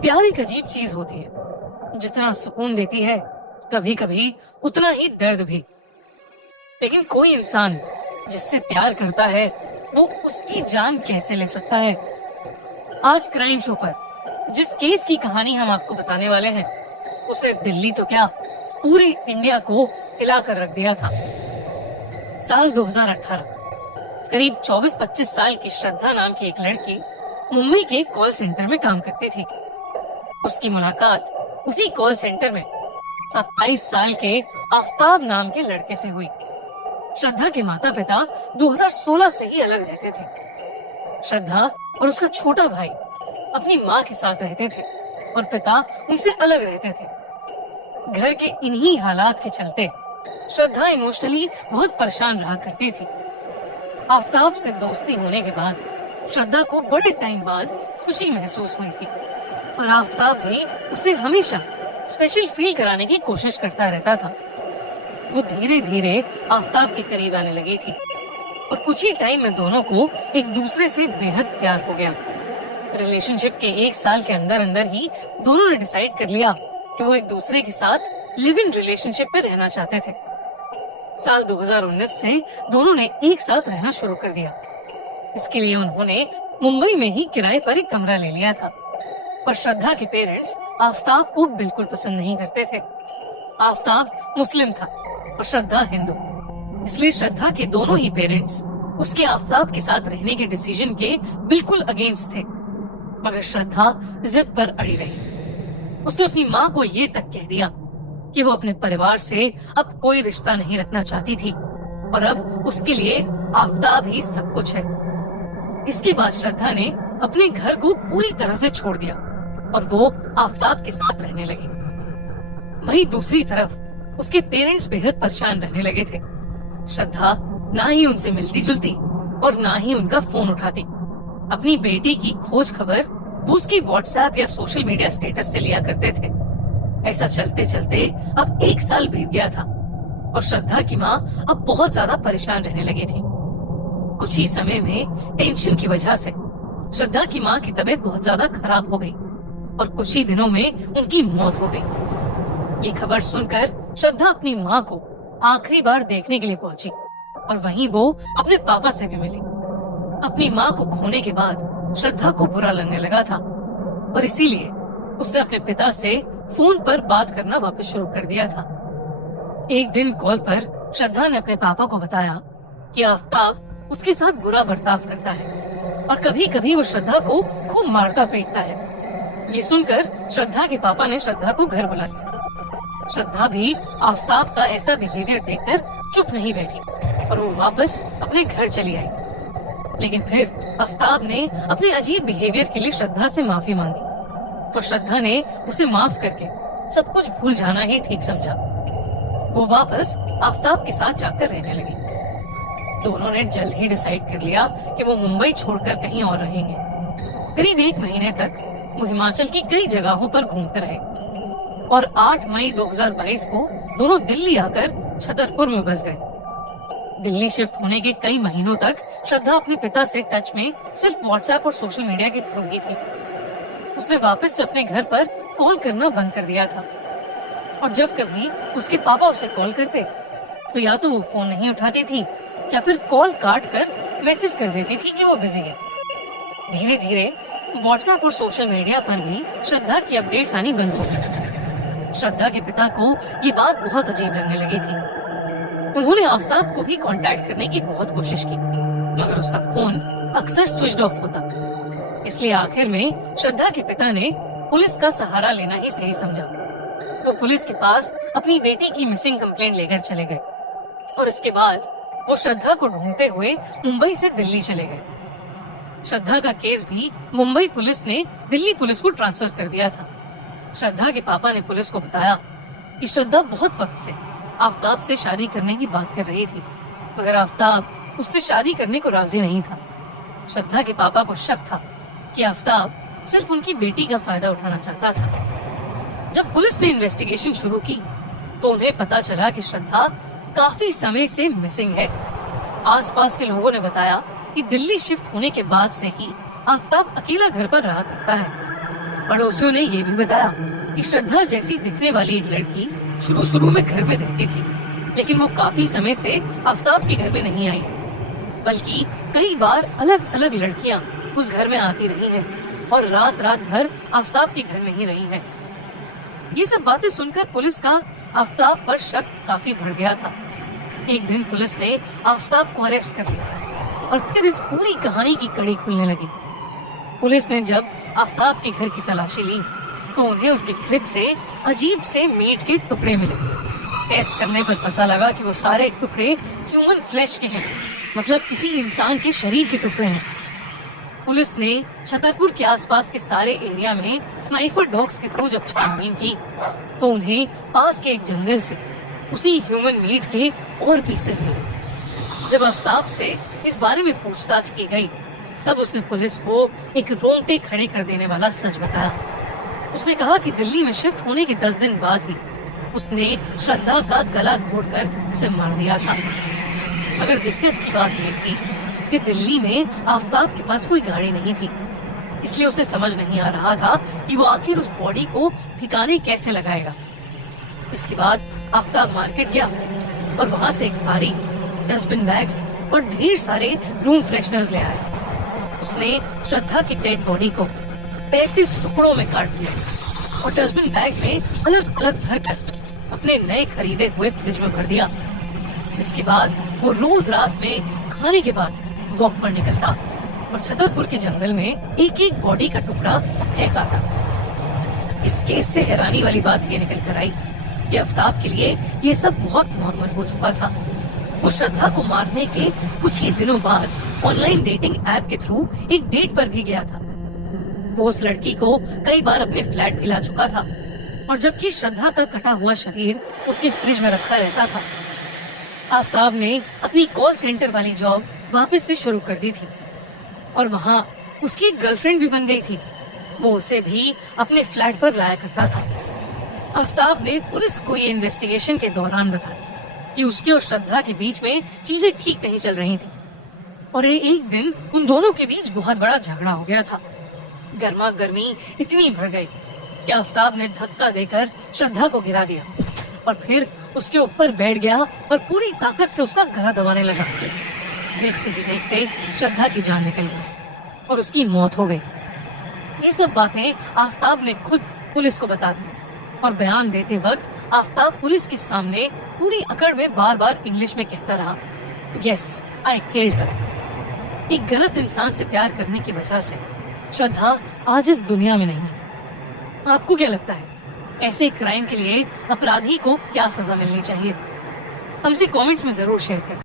प्यार एक अजीब चीज होती है, जितना सुकून देती है कभी कभी उतना ही दर्द भी। लेकिन कोई इंसान जिससे प्यार करता है वो उसकी जान कैसे ले सकता है। आज क्राइम शो पर जिस केस की कहानी हम आपको बताने वाले हैं, उसने दिल्ली तो क्या पूरी इंडिया को हिला कर रख दिया था। साल 2018, करीब 24-25 साल की श्रद्धा नाम की एक लड़की मुंबई के कॉल सेंटर में काम करती थी। उसकी मुलाकात उसी कॉल सेंटर में 27 साल के आफ्ताब नाम के लड़के से हुई। श्रद्धा के माता पिता 2016 से ही अलग रहते थे। श्रद्धा और उसका छोटा भाई अपनी माँ के साथ रहते थे और पिता उनसे अलग रहते थे। घर के इन्हीं हालात के चलते श्रद्धा इमोशनली बहुत परेशान रहा करती थी। आफ्ताब से दोस्ती होने के बाद श्रद्धा को बड़े टाइम बाद खुशी महसूस हुई थी और आफ्ताब भी उसे हमेशा स्पेशल फील कराने की कोशिश करता रहता था। वो धीरे धीरे आफ्ताब के करीब आने लगी थी और कुछ ही टाइम में दोनों को एक दूसरे से बेहद प्यार हो गया। रिलेशनशिप के 1 साल के अंदर अंदर ही दोनों ने डिसाइड कर लिया कि वो एक दूसरे के साथ लिव इन रिलेशनशिप में रहना चाहते थे। साल 2019 से दोनों ने एक साथ रहना शुरू कर दिया। इसके लिए उन्होंने मुंबई में ही किराए पर एक कमरा ले लिया था। पर श्रद्धा के पेरेंट्स आफ्ताब को बिल्कुल पसंद नहीं करते थे। आफ्ताब मुस्लिम था और श्रद्धा हिंदू, इसलिए श्रद्धा के दोनों ही पेरेंट्स उसके आफ्ताब के साथ रहने के डिसीजन के बिल्कुल अगेंस्ट थे। मगर श्रद्धा जिद पर अड़ी रही। उसने अपनी माँ को ये तक कह दिया कि वो अपने परिवार से अब कोई रिश्ता नहीं रखना चाहती थी और अब उसके लिए आफ्ताब ही सब कुछ है। इसके बाद श्रद्धा ने अपने घर को पूरी तरह से छोड़ दिया और वो आफ्ताब के साथ रहने लगी। वहीं दूसरी तरफ उसके पेरेंट्स बेहद परेशान रहने लगे थे। श्रद्धा ना ही उनसे मिलती जुलती और ना ही उनका फोन उठाती। अपनी बेटी की खोज खबर वो उसकी व्हाट्सएप या सोशल मीडिया स्टेटस से लिया करते थे। ऐसा चलते चलते अब 1 साल बीत गया था और श्रद्धा की माँ अब बहुत ज्यादा परेशान रहने लगी थी। कुछ ही समय में टेंशन की वजह से श्रद्धा की माँ की तबीयत बहुत ज्यादा खराब हो गई और कुछ ही दिनों में उनकी मौत हो गई। ये खबर सुनकर श्रद्धा अपनी माँ को आखिरी बार देखने के लिए पहुंची और वहीं वो अपने पापा से भी मिली। अपनी माँ को खोने के बाद श्रद्धा को बुरा लगने लगा था और इसीलिए उसने अपने पिता से फोन पर बात करना वापस शुरू कर दिया था। एक दिन कॉल पर श्रद्धा ने अपने पापा को बताया कि आफ्ताब उसके साथ बुरा बर्ताव करता है और कभी कभी वो श्रद्धा को खूब मारता पीटता है। ये सुनकर श्रद्धा के पापा ने श्रद्धा को घर बुला लिया। श्रद्धा भी आफ्ताब का ऐसा बिहेवियर देखकर चुप नहीं बैठी और वो वापस अपने घर चली आई। लेकिन फिर आफ्ताब ने अपने अजीब बिहेवियर के लिए श्रद्धा से माफी मांगी और श्रद्धा ने उसे माफ करके सब कुछ भूल जाना ही ठीक समझा। वो वापस आफ्ताब के साथ जाकर रहने लगी। दोनों ने जल्द ही डिसाइड कर लिया कि वो मुंबई छोड़कर कहीं और रहेंगे। करीब 1 महीने तक वो हिमाचल की कई जगहों पर घूमते रहे और 8 मई 2022 को दोनों दिल्ली आकर छतरपुर में बस गए। दिल्ली शिफ्ट होने के कई महीनों तक श्रद्धा अपने पिता से टच में सिर्फ व्हाट्सएप और सोशल मीडिया के थ्रू ही थी। उसने वापस से अपने घर पर कॉल करना बंद कर दिया था और जब कभी उसके पापा उसे कॉल करते तो या तो वो फोन नहीं उठाती थी या फिर कॉल काट कर मैसेज कर देती थी कि वो बिजी है। धीरे धीरे व्हाट्सएप और सोशल मीडिया पर भी श्रद्धा की अपडेट्स आनी बंद हो गई। श्रद्धा के पिता को ये बात बहुत अजीब लगने लगी थी। उन्होंने आफ्ताब को भी कांटेक्ट करने की बहुत कोशिश की मगर उसका फोन अक्सर स्विच ऑफ होता। इसलिए आखिर में श्रद्धा के पिता ने पुलिस का सहारा लेना ही सही समझा। वो पुलिस के पास अपनी बेटी की मिसिंग कंप्लेंट लेकर चले गए और इसके बाद वो श्रद्धा को ढूंढते हुए मुंबई से दिल्ली चले गए। श्रद्धा का केस भी मुंबई पुलिस ने दिल्ली पुलिस को ट्रांसफर कर दिया था। श्रद्धा के पापा ने पुलिस को बताया कि श्रद्धा बहुत वक्त से आफ्ताब से शादी करने की बात कर रही थी मगर आफ्ताब उससे शादी करने को राजी नहीं था। श्रद्धा के पापा को शक था कि आफ्ताब सिर्फ उनकी बेटी का फायदा उठाना चाहता था। जब पुलिस ने इन्वेस्टिगेशन शुरू की तो उन्हें पता चला कि श्रद्धा काफी समय से मिसिंग है। आसपास के लोगों ने बताया कि दिल्ली शिफ्ट होने के बाद से ही आफ्ताब अकेला घर पर रहा करता है। पड़ोसियों ने ये भी बताया कि श्रद्धा जैसी दिखने वाली एक लड़की शुरू शुरू में घर में रहती थी, लेकिन वो काफी समय से आफ्ताब के घर में नहीं आई है, बल्कि कई बार अलग अलग लड़कियां उस घर में आती रही हैं और रात रात भर आफ्ताब के घर में ही रही हैं। ये सब बातें सुनकर पुलिस का आफ्ताब पर शक काफी बढ़ गया था। एक दिन पुलिस ने आफ्ताब को अरेस्ट कर लिया और फिर इस पूरी कहानी की कड़ी खुलने लगी। पुलिस ने जब आफ्ताब के घर की तलाशी ली तो उन्हें उसके फ्रिज से अजीब से मीट के टुकड़े मिले। टेस्ट करने पर पता लगा कि वो सारे टुकड़े ह्यूमन फ्लैश के हैं, मतलब किसी इंसान के शरीर के टुकड़े हैं। पुलिस ने छतरपुर के आसपास के सारे एरिया में स्नाइपर डॉग्स के थ्रू जब छानबीन की तो उन्हें पास के एक जंगल से उसी ह्यूमन मीट के और पीसेस मिले। जब आफ्ताब से इस बारे में पूछताछ की गई तब उसने पुलिस को एक रोंगटे खड़े कर देने वाला सच बताया। उसने कहा कि दिल्ली में शिफ्ट होने के 10 दिन बाद ही उसने श्रद्धा का गला घोटकर उसे मार दिया था। मगर दिक्कत की बात यह थी कि दिल्ली में आफ्ताब के पास कोई गाड़ी नहीं थी, इसलिए उसे समझ नहीं आ रहा था कि वो आखिर उस बॉडी को ठिकाने कैसे लगाएगा। इसके बाद आफ्ताब मार्केट गया और वहां से एक भारी डस्टबिन बैग्स और ढेर सारे रूम फ्रेशनर्स ले आया। उसने श्रद्धा की डेड बॉडी को 35 टुकड़ों में काट दिया और डस्टबिन बैग्स में अलग अलग भरकर अपने नए खरीदे हुए फ्रिज में भर दिया। इसके बाद वो रोज रात में खाने के बाद वॉक पर निकलता और छतरपुर के जंगल में एक एक बॉडी का टुकड़ा फेंका था। इस केस से हैरानी वाली बात ये निकल कर आई कि आफ्ताब के लिए ये सब बहुत नॉर्मल हो चुका था। वो श्रद्धा को मारने के कुछ ही दिनों बाद ऑनलाइन डेटिंग ऐप के थ्रू एक डेट पर भी गया था। वो उस लड़की को कई बार अपने फ्लैट भिला चुका था और जबकि श्रद्धा का कटा हुआ शरीर उसके फ्रिज में रखा रहता था। आफ्ताब ने अपनी कॉल सेंटर वाली जॉब वापस से शुरू कर दी थी और वहाँ उसकी एक गर्लफ्रेंड भी बन गई थी। वो उसे भी अपने फ्लैट पर लाया करता था। आफ्ताब ने पुलिस को ये इन्वेस्टिगेशन के दौरान बताया कि उसके और श्रद्धा के बीच में चीजें ठीक नहीं चल रही थी और एक दिन उन दोनों के बीच बहुत बड़ा झगड़ा हो गया था। गर्मा गर्मी इतनी बढ़ गई कि आफ्ताब ने धक्का देकर श्रद्धा को गिरा दिया और फिर उसके ऊपर बैठ गया और पूरी ताकत से उसका गला दबाने लगा। देखते ही देखते श्रद्धा की जान निकल गई और उसकी मौत हो गई। ये सब बातें आफ्ताब ने खुद पुलिस को बता दी और बयान देते वक्त आफ्ताब पुलिस के सामने पूरी अकड़ में बार बार इंग्लिश में कहता रहा, यस आई किल्ड हर। एक गलत इंसान से प्यार करने की वजह से श्रद्धा आज इस दुनिया में नहीं। आपको क्या लगता है ऐसे क्राइम के लिए अपराधी को क्या सजा मिलनी चाहिए? हमसे कमेंट्स में जरूर शेयर करें।